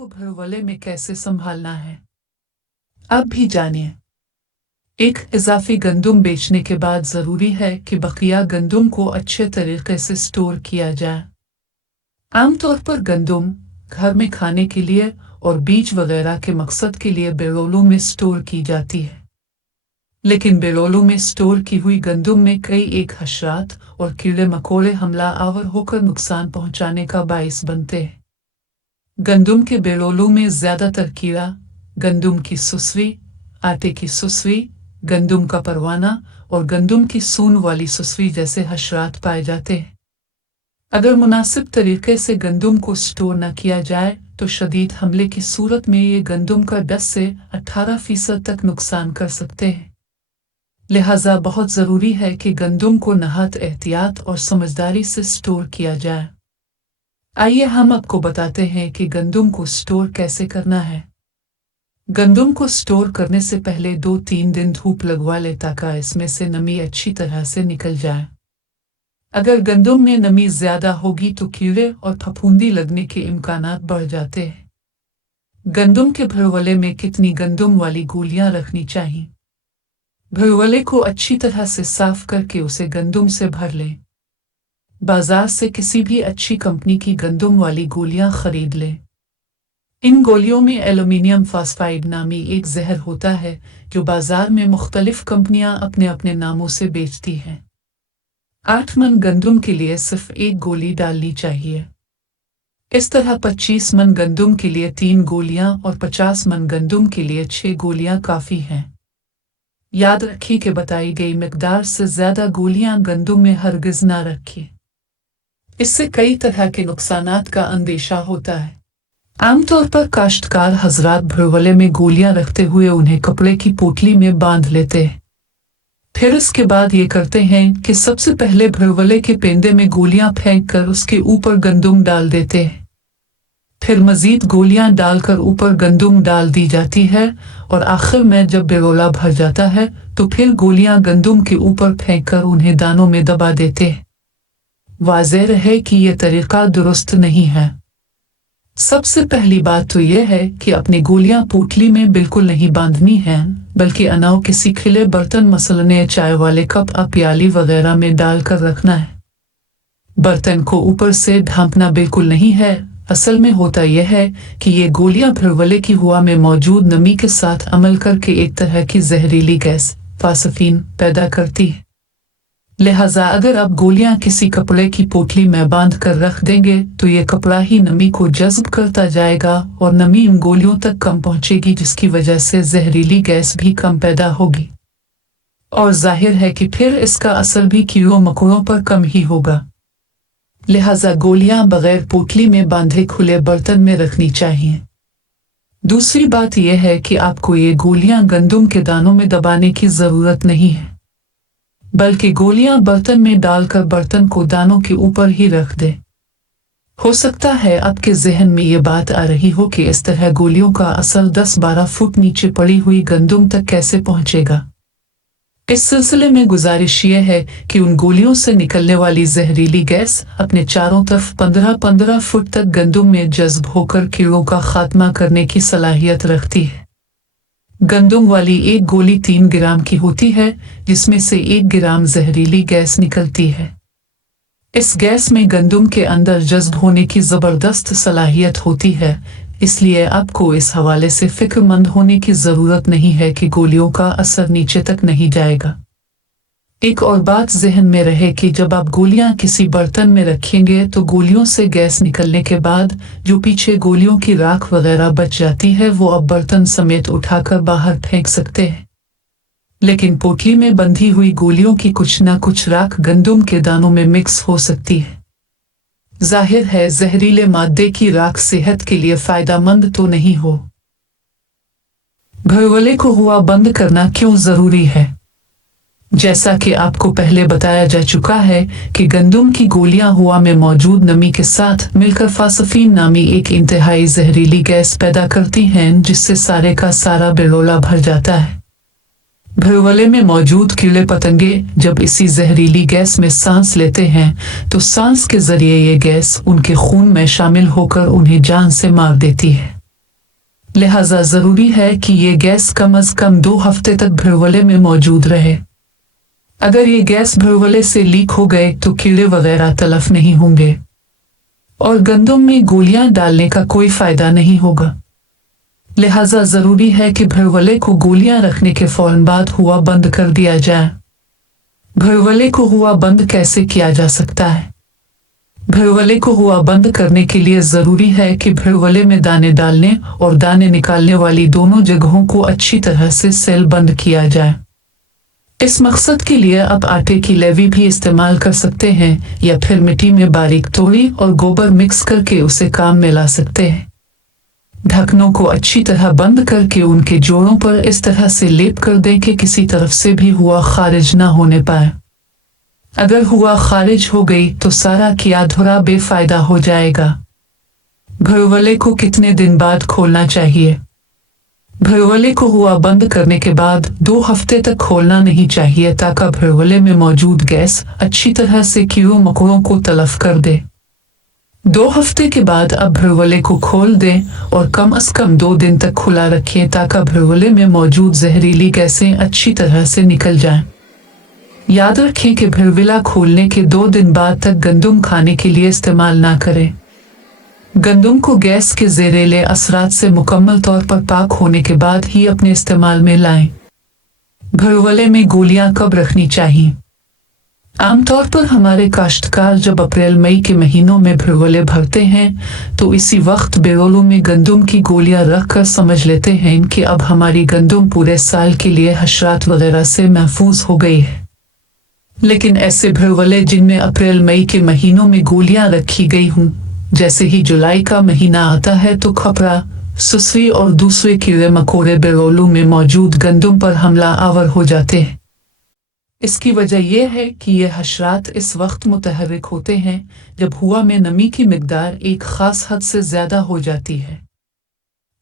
को भरवले में कैसे संभालना है, अब भी जानिए। एक इजाफी गंदुम बेचने के बाद ज़रूरी है कि बकिया गंदुम को अच्छे तरीके से स्टोर किया जाए। आमतौर पर गंदुम घर में खाने के लिए और बीज वगैरह के मकसद के लिए बेरोलों में स्टोर की जाती है, लेकिन बेरोलों में स्टोर की हुई गंदुम में कई एक हशरात और कीड़े मकोड़े हमला आवर होकर नुकसान पहुंचाने का बाइस बनते हैं। गंदुम के बेरोलों में ज्यादातर कीड़ा, गंदुम की सुसरी, आटे की सुसरी, गंदुम का परवाना और गंदुम की सून वाली सुसरी जैसे हशरात पाए जाते हैं। अगर मुनासिब तरीके से गंदुम को स्टोर न किया जाए तो शदीद हमले की सूरत में ये गंदुम का 10 से 18% तक नुकसान कर सकते हैं। लिहाजा बहुत ज़रूरी है कि गंदुम को नहायत एहतियात और समझदारी से स्टोर किया जाए। आइए हम आपको बताते हैं कि गंदुम को स्टोर कैसे करना है। गंदुम को स्टोर करने से पहले 2-3 दिन धूप लगवा ले ताकि इसमें से नमी अच्छी तरह से निकल जाए। अगर गंदुम में नमी ज़्यादा होगी तो कीड़े और फफूंदी लगने के इम्कानात बढ़ जाते हैं। गंदुम के भरवले में कितनी गंदुम वाली गोलियां रखनी चाहिए। भरवले को अच्छी तरह से साफ करके उसे गंदुम से भर लें। बाजार से किसी भी अच्छी कंपनी की गंदुम वाली गोलियां खरीद लें। इन गोलियों में एल्यूमिनियम फास्फाइड नामी एक जहर होता है जो बाजार में मुख्तलिफ कंपनियां अपने अपने नामों से बेचती हैं। 8 मन गंदुम के लिए सिर्फ 1 गोली डालनी चाहिए। इस तरह 25 मन गंदुम के लिए 3 गोलियां और 50 मन गंदुम के लिए 6 गोलियां काफ़ी हैं। याद रखिए कि बताई गई मिकदार से ज़्यादा गोलियां गंदुम में हरगिज़ ना रखिए। इससे कई तरह के नुकसानात का अंदेशा होता है। आमतौर पर काश्तकार हजरात भरवले में गोलियां रखते हुए उन्हें कपड़े की पोटली में बांध लेते हैं। फिर इसके बाद ये करते हैं कि सबसे पहले भरवले के पेंदे में गोलियां फेंक कर उसके ऊपर गंदुम डाल देते हैं। फिर मजीद गोलियां डालकर ऊपर गंदुम डाल दी जाती है और आखिर में जब बेरोला भर जाता है तो फिर गोलियां गंदुम के ऊपर फेंककर उन्हें दानों में दबा देते हैं। वाज़ेह रहे कि यह तरीका दुरुस्त नहीं है। सबसे पहली बात तो यह है कि अपनी गोलियां पोटली में बिल्कुल नहीं बांधनी हैं, बल्कि अनाव किसी खिले बर्तन मसलने चाय वाले कप या प्याली वगैरह में डालकर रखना है। बर्तन को ऊपर से ढांपना बिल्कुल नहीं है। असल में होता यह है कि ये गोलियां भरवले की हवा में मौजूद नमी के साथ अमल करके एक तरह की जहरीली गैस फासफीन पैदा करती है। लिहाजा अगर आप गोलियां किसी कपड़े की पोटली में बांध कर रख देंगे तो ये कपड़ा ही नमी को जज्ब करता जाएगा और नमी इन गोलियों तक कम पहुंचेगी, जिसकी वजह से जहरीली गैस भी कम पैदा होगी और जाहिर है कि फिर इसका असर भी कीड़ों मकोड़ों पर कम ही होगा। लिहाजा गोलियां बगैर पोटली में बांधे खुले बर्तन में रखनी चाहिए। दूसरी बात यह है कि आपको ये गोलियां गंदुम के दानों में दबाने की ज़रूरत नहीं है, बल्कि गोलियां बर्तन में डालकर बर्तन को दानों के ऊपर ही रख दे। हो सकता है आपके जहन में ये बात आ रही हो कि इस तरह गोलियों का असर 10-12 फुट नीचे पड़ी हुई गंदुम तक कैसे पहुंचेगा। इस सिलसिले में गुजारिश ये है कि उन गोलियों से निकलने वाली जहरीली गैस अपने चारों तरफ 15-15 फुट तक गंदुम में जज्ब होकर कीड़ों का खात्मा करने की सलाहियत रखती है। गंदुम वाली एक गोली 3 ग्राम की होती है, जिसमें से 1 ग्राम जहरीली गैस निकलती है। इस गैस में गंदुम के अंदर जज्ब होने की ज़बरदस्त सलाहियत होती है, इसलिए आपको इस हवाले से फिक्रमंद होने की ज़रूरत नहीं है कि गोलियों का असर नीचे तक नहीं जाएगा। एक और बात जहन में रहे कि जब आप गोलियां किसी बर्तन में रखेंगे तो गोलियों से गैस निकलने के बाद जो पीछे गोलियों की राख वगैरह बच जाती है वो आप बर्तन समेत उठाकर बाहर फेंक सकते हैं, लेकिन पोटली में बंधी हुई गोलियों की कुछ ना कुछ राख गंदुम के दानों में मिक्स हो सकती है। जाहिर है जहरीले मादे की राख सेहत के लिए फायदेमंद तो नहीं हो। भरवले को हुआ बंद करना क्यों जरूरी है? जैसा कि आपको पहले बताया जा चुका है कि गंदुम की गोलियां हवा में मौजूद नमी के साथ मिलकर फासफीन नामी एक इंतहाई जहरीली गैस पैदा करती हैं, जिससे सारे का सारा बेरोला भर जाता है। भरवले में मौजूद कीड़े पतंगे जब इसी जहरीली गैस में सांस लेते हैं तो सांस के जरिए ये गैस उनके खून में शामिल होकर उन्हें जान से मार देती है। लिहाजा ज़रूरी है कि ये गैस कम अज़ कम 2 हफ्ते तक भरवले में मौजूद रहे। अगर ये गैस भरवले से लीक हो गए तो कीड़े वगैरह तलफ नहीं होंगे और गंदम में गोलियां डालने का कोई फायदा नहीं होगा। लिहाजा ज़रूरी है कि भरवले को गोलियां रखने के फौरन बाद हुआ बंद कर दिया जाए। भरवले को हुआ बंद कैसे किया जा सकता है? भरवले को हुआ बंद करने के लिए ज़रूरी है कि भरवले में दाने डालने और दाने निकालने वाली दोनों जगहों को अच्छी तरह से सील बंद किया जाए। इस मकसद के लिए आप आटे की लेवी भी इस्तेमाल कर सकते हैं या फिर मिट्टी में बारीक तोड़ी और गोबर मिक्स करके उसे काम में ला सकते हैं। ढक्कनों को अच्छी तरह बंद करके उनके जोड़ों पर इस तरह से लेप कर दें कि किसी तरफ से भी हुआ खारिज ना होने पाए। अगर हुआ खारिज हो गई तो सारा किया धुरा बेफायदा हो जाएगा। भरवले को कितने दिन बाद खोलना चाहिए? भरवले को हुआ बंद करने के बाद 2 हफ्ते तक खोलना नहीं चाहिए ताकि भरवले में मौजूद गैस अच्छी तरह से कीड़ों मकोड़ों को तलफ कर दे। 2 हफ्ते के बाद अब भरवले को खोल दें और कम से कम 2 दिन तक खुला रखें ताकि भरवले में मौजूद जहरीली गैसें अच्छी तरह से निकल जाएं। याद रखें कि भरवला खोलने के 2 दिन बाद तक गंदम खाने के लिए इस्तेमाल ना करें। गंदम को गैस के जहरीले असरात से मुकम्मल तौर पर पाक होने के बाद ही अपने इस्तेमाल में लाएं। भरवले में गोलियां कब रखनी चाहिए? आमतौर पर हमारे काश्तकार जब अप्रैल मई के महीनों में भरवले भरते हैं तो इसी वक्त बेरोलों में गंदम की गोलियां रखकर समझ लेते हैं कि अब हमारी गंदम पूरे साल के लिए हशरात वगैरह से महफूज हो गई है। लेकिन ऐसे भरवले जिनमें अप्रैल मई के महीनों में गोलियां रखी गई हों, जैसे ही जुलाई का महीना आता है तो खपरा, सुसरी और दूसरे कीड़े मकोड़े बेरोलों में मौजूद गंदम पर हमला आवर हो जाते हैं। इसकी वजह यह है कि ये हशरात इस वक्त मुतहर्रिक होते हैं जब हवा में नमी की मिकदार एक खास हद से ज़्यादा हो जाती है।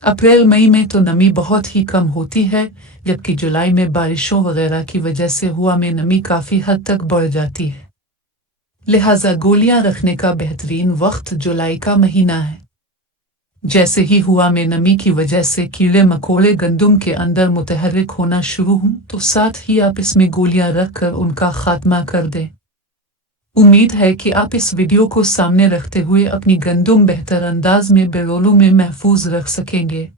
अप्रैल मई में तो नमी बहुत ही कम होती है, जबकि जुलाई में बारिशों वगैरह की वजह से हवा में नमी काफ़ी हद तक बढ़ जाती है। लिहाजा गोलियां रखने का बेहतरीन वक्त जुलाई का महीना है। जैसे ही हवा में नमी की वजह से कीड़े मकोड़े गंदम के अंदर मुतहर्रिक होना शुरू हों तो साथ ही आप इसमें गोलियां रखकर उनका खात्मा कर दें। उम्मीद है कि आप इस वीडियो को सामने रखते हुए अपनी गंदम बेहतर अंदाज में बेरोलों में महफूज रख सकेंगे।